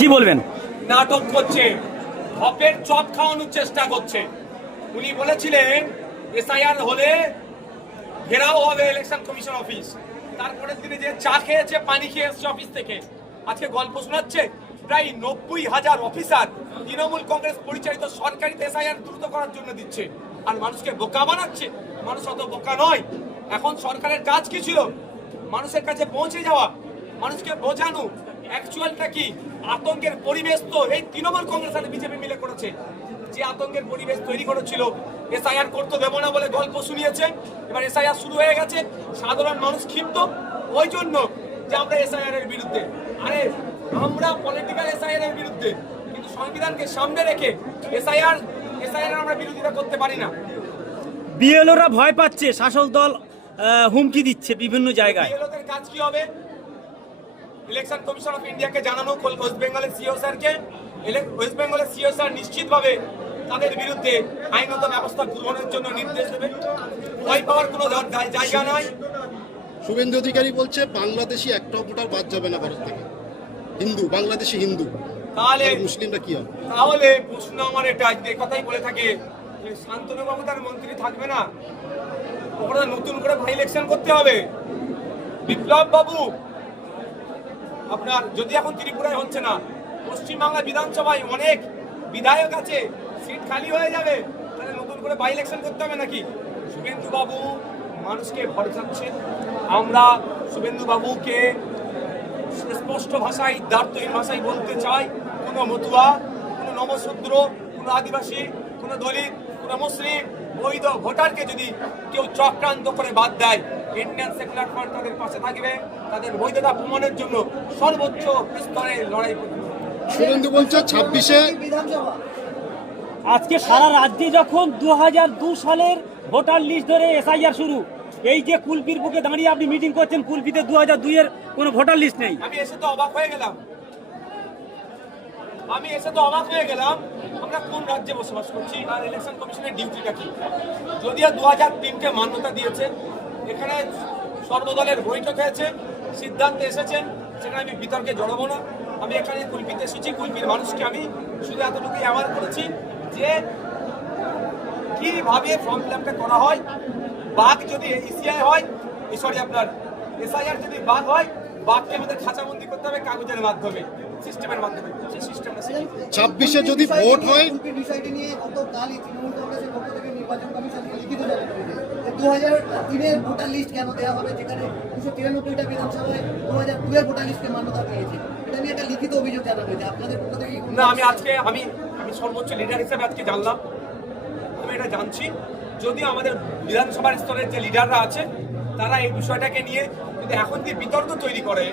কি বলবেন? নাটক করছে, হপের চপ খাওয়ানোর চেষ্টা করছে। উনি বলেছিলেন, এসআইআর হলে ঘেরাও হবে ইলেকশন কমিশন অফিস তারপরের দিনে যে চা খেয়েছে, পানি খেয়ে এসছে অফিস থেকে। আজকে গল্প শোনাচ্ছে, প্রায় নব্বই হাজার অফিসার তৃণমূল কংগ্রেস পরিচালিত সরকারি এসআইআর দ্রুত করার জন্য দিচ্ছে। আর মানুষকে বোকা বানাচ্ছে। মানুষ অত বোকা নয়। এখন সরকারের কাজ কি ছিল? মানুষের কাছে পৌঁছে যাওয়া, মানুষকে বোঝানো অ্যাকচুয়ালটা কি? আতঙ্কের পরিবেশ তো এই তৃণমূল কংগ্রেস আর বিজেপি মিলে করেছে। যে আতঙ্কের পরিবেশ তৈরি করেছিল এসআইআর করতে দেবো না বলে গল্প শুনিয়েছে এবার এসআইআর শুরু হয়ে গেছে সাধারণ মানুষ ক্ষিপ্ত। ওই জন্য যে আমরা এসআইআর এর বিরুদ্ধে। আরে আমরা পলিটিক্যাল এসআইআর এর বিরুদ্ধে। কিন্তু সংবিধানকে সামনে রেখে এসআইআর এসআইআর আমরা বিরোধিতা করতে পারি না। বিএলওরা ভয় পাচ্ছে শাসক দল হুমকি দিচ্ছে বিভিন্ন জায়গায়। বিএলওদের কাজ কি হবে? ইলেকশন কমিশন অফ ইন্ডিয়াকে জানানো ওয়েস্ট বেঙ্গলের সিও স্যারকে। ওয়েস্ট বেঙ্গলের সিও স্যার নিশ্চিতভাবে তাদের বিরুদ্ধে আইনত ব্যবস্থা গ্রহণের জন্য নির্দেশ দেবে। ভয় পাওয়ার কোনো জায়গা নাই। শুভেন্দু অধিকারী বলছে বাংলাদেশি একটা ভোটার বাদ যাবে না ভারত থেকে। হিন্দু বাংলাদেশি হিন্দু। তাহলে মুসলিমরা কি হবে? তাহলে প্রশ্ন আমার এটা যে কথাই বলে থাকে যে শান্তনু বাবু তার মন্ত্রী থাকবে না। ওরা নতুন করে ভাই ইলেকশন করতে হবে। বিপ্লব বাবু আপনার যদি এখন ত্রিপুরায় হচ্ছে না পশ্চিমবাংলা বিধানসভায় অনেক বিধায়ক আছে, সিট খালি হয়ে যাবে, তাহলে নতুন করে বাই ইলেকশন করতে হবে নাকি? শুভেন্দুবাবু মানুষকে ভরসাচ্ছে আমরা শুভেন্দু বাবুকে স্পষ্ট ভাষায় দার্থহীন ভাষায় বলতে চাই, কোনো মতুয়া, কোনো নমশূদ্র কোনো আদিবাসী, কোনো দলিত, কোনো মুসলিম বৈধ ভোটারকে যদি কেউ চক্রান্ত করে বাদ দেয় ইন্ডিয়ান সেকুলার ফ্রন্ট তাদের পাশে থাকবে। তাদের বৈধতা প্রমাণের জন্য সর্বোচ্চ স্তরে লড়াই করবে। বলছে ছাব্বিশে। আজকে সারা রাজ্যে যখন দু সালের ভোটার লিস্ট ধরে এসআইআর শুরু এই যে কুলপির বুকে দাঁড়িয়ে আপনি মিটিং করছেন কুলপিতে দু হাজার দুইয়ের কোনো ভোটার লিস্ট নেই। আমি এসে তো অবাক হয়ে গেলাম। আমি এসে তো অবাক হয়ে গেলাম, আমরা কোন রাজ্যে বসবাস করছি আর ইলেকশন কমিশনের ডিউটিটা কি? যদিও দু হাজার তিনকে মান্যতা দিয়েছে, এখানে সর্বদলের বৈঠক হয়েছে, সিদ্ধান্তে এসেছেন, সেখানে আমি বিতর্কে জড়াবো না। আমি এখানে কুলপিতে এসেছি, কুলপির মানুষকে আমি শুধু এতটুকুই অ্যাওয়ার করেছি যে কীভাবে ফর্ম ফিল আপটা করা হয়, বাঘ যদি ইসিআই হয় সরি আপনার এসআইআর যদি বাঘ হয়, বাঘকে আমাদের খাঁচাবন্দি করতে হবে কাগজের মাধ্যমে। সিস্টেমের মাধ্যমে সেই সিস্টেমটা শিখি ছাব্বিশে যদি ভোট হয় বিষয়টি নিয়ে গতকালই তৃণমূল কংগ্রেসের পক্ষ থেকে নির্বাচন কমিশনকে লিখিত জানানো দু হাজার তিনের ভোটার লিস্ট কেন দেওয়া হবে যেখানে দুশো তিরানব্বইটা বিধানসভায় দু হাজার দুয়ের ভোটার লিস্টে মান্যতা পেয়েছে? এটা নিয়ে একটা লিখিত অভিযোগ হয়েছে। আপনাদের পক্ষ থেকে না আমি আজকে আমি আমি সর্বোচ্চ লিডার হিসেবে আজকে জানলাম। আমি এটা জানছি। যদিও আমাদের বিধানসভার স্তরের যে লিডাররা আছে তারা এই বিষয়টাকে নিয়ে যদি এখন যদি বিতর্ক তৈরি করে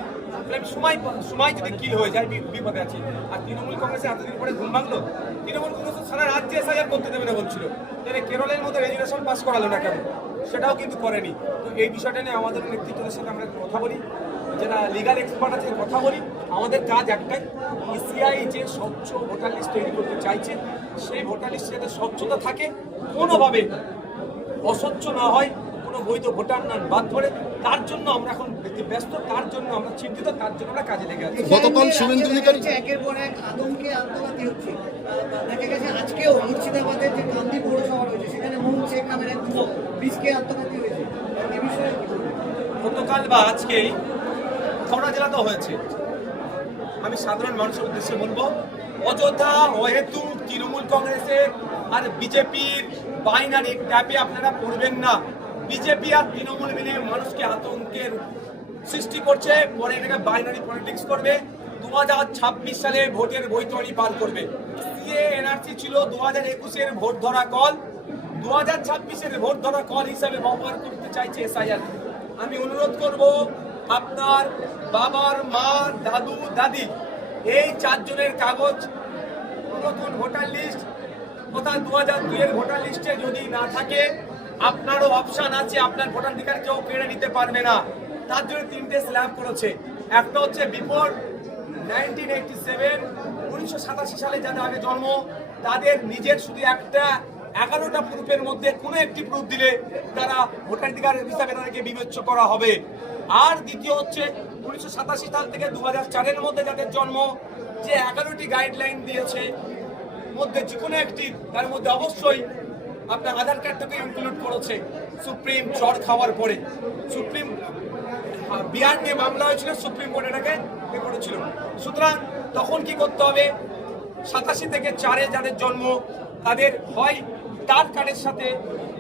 সময় সময় যদি কিল হয়ে যায় বিপদে আছি। আর তৃণমূল কংগ্রেসে এতদিন পরে ঘুম ভাঙলো, তৃণমূল কংগ্রেস সারা রাজ্যে এসআইআর করতে দেবে না বলছিল। তাহলে কেরলের মধ্যে রেজুলেশন পাস করালো না কেন? সেটাও কিন্তু করেনি। তো এই বিষয়টা নিয়ে আমাদের নেতৃত্বের সাথে আমরা কথা বলি। যারা লিগাল এক্সপার্ট আছে, কথা বলি। আমাদের কাজ একটাই ইসিআই যে স্বচ্ছ ভোটার লিস্ট তৈরি করতে চাইছে, সেই ভোটার লিস্ট যাতে স্বচ্ছতা থাকে, কোনোভাবে অস্বচ্ছ না হয় কোনো বৈধ ভোটার না বাদ পড়ে তার জন্য আমরা এখন ব্যস্ত তার জন্য আমরা চিন্তিত তার জন্য আমরা কাজে লেগে আছি। গতকাল শুভেন্দু অধিকারী একের পর এক আতঙ্কে আত্মঘাতী হচ্ছে। দেখা গেছে আজকেও মুর্শিদাবাদের যে কান্দি পৌরসভা রয়েছে সেখানে মোহন শেখ নামের এক যুবক বিষকে আত্মঘাতী হয়েছে। এ বিষয়ে গতকাল বা আজকেই হাওড়া জেলাতেও হয়েছে। আমি সাধারণ মানুষের উদ্দেশ্যে বলব অযোধ্যা অহেতু তৃণমূল কংগ্রেসের আর বিজেপির বাইনারি ট্যাপে আপনারা পড়বেন না। বিজেপি আর তৃণমূল মিলে মানুষকে আতঙ্কের সৃষ্টি করছে, পরে এটাকে বাইনারি পলিটিক্স করবে দু হাজার ছাব্বিশ সালে ভোটের বৈতরণী পার করবে। সিএ এনআরসি ছিল দু হাজার একুশের ভোট ধরা কল দু হাজার ছাব্বিশের ভোট ধরা কল হিসাবে ব্যবহার করতে চাইছে এসআইআর আমি অনুরোধ করব আপনার বাবার মা, দাদু, দাদি, এই চারজনের কাগজ নতুন ভোটার লিস্ট কোথাও দু হাজার দুইয়ের ভোটার লিস্টে যদি না থাকে আপনারও অপশন আছে, আপনার ভোটাধিকার কেউ কেড়ে নিতে পারবে না। তার জন্য তিনটে স্ল্যাব করেছে। একটা হচ্ছে বিফোর নাইনটিন এইটটি সেভেন উনিশশো সাতাশি সালে যাদের আগে জন্ম, তাদের নিজের শুধু একটা এগারোটা প্রুফের মধ্যে কোনো একটি প্রুফ দিলে তারা ভোটাধিকার হিসাবে তাদেরকে বিবেচ্য করা হবে। আর দ্বিতীয় হচ্ছে, উনিশশো সাতাশি সাল থেকে দু হাজার চারের মধ্যে যাদের জন্ম, যে এগারোটি গাইডলাইন দিয়েছে, মধ্যে যে কোনো একটি, তার মধ্যে অবশ্যই আপনার আধার কার্ডটাকে ইনক্লুড করেছে সুপ্রিম চড় খাওয়ার পরে। সুপ্রিম আহ, বিয়ার নিয়ে মামলা হয়েছিল সুপ্রিম কোর্ট এটাকে এ করেছিল। সুতরাং তখন কি করতে হবে? সাতাশি থেকে চারে যাদের জন্ম তাদের হয় তার কার্ডের সাথে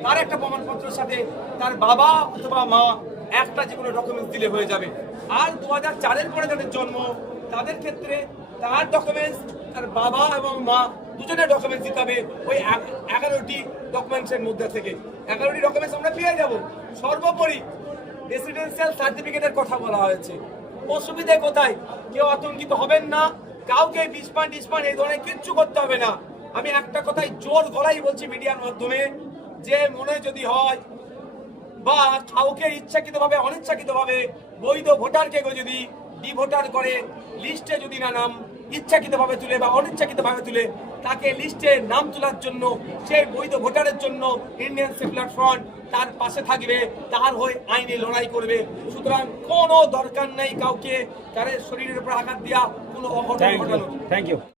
তার একটা প্রমাণপত্রের সাথে তার বাবা অথবা মা একটা যে কোনো ডকুমেন্টস দিলে হয়ে যাবে। আর দু হাজার চারের পরে যাদের জন্ম তাদের ক্ষেত্রে তার ডকুমেন্টস তার বাবা এবং মা দুজনের ডকুমেন্টস দিতে হবে ওই এগারোটি ডকুমেন্টসের মধ্যে থেকে। এগারোটি ডকুমেন্টস আমরা পেয়ে যাব। সর্বোপরি রেসিডেন্সিয়াল সার্টিফিকেটের কথা বলা হয়েছে। অসুবিধে কোথায়? কেউ আতঙ্কিত হবেন না। কাউকে বিস্পান টিসপান এই ধরনের কিচ্ছু করতে হবে না। আমি একটা কথাই জোর গলাই বলছি মিডিয়ার মাধ্যমে, যে মনে যদি হয় বা কাউকে ইচ্ছাকৃতভাবে, অনিচ্ছাকৃতভাবে বৈধ ভোটারকে কেউ যদি ডিভোটার করে লিস্টে যদি না নাম ইচ্ছাকৃতভাবে তুলে বা অনিচ্ছাকৃতভাবে তুলে তাকে লিস্টে নাম তোলার জন্য সেই বৈধ ভোটারের জন্য ইন্ডিয়ান সেকুলার ফ্রন্ট তার পাশে থাকবে তার হয়ে আইনে লড়াই করবে। সুতরাং কোনো দরকার নেই কাউকে তার শরীরের উপর আঘাত দেওয়া কোনো অঘটন ঘটানো থ্যাংক ইউ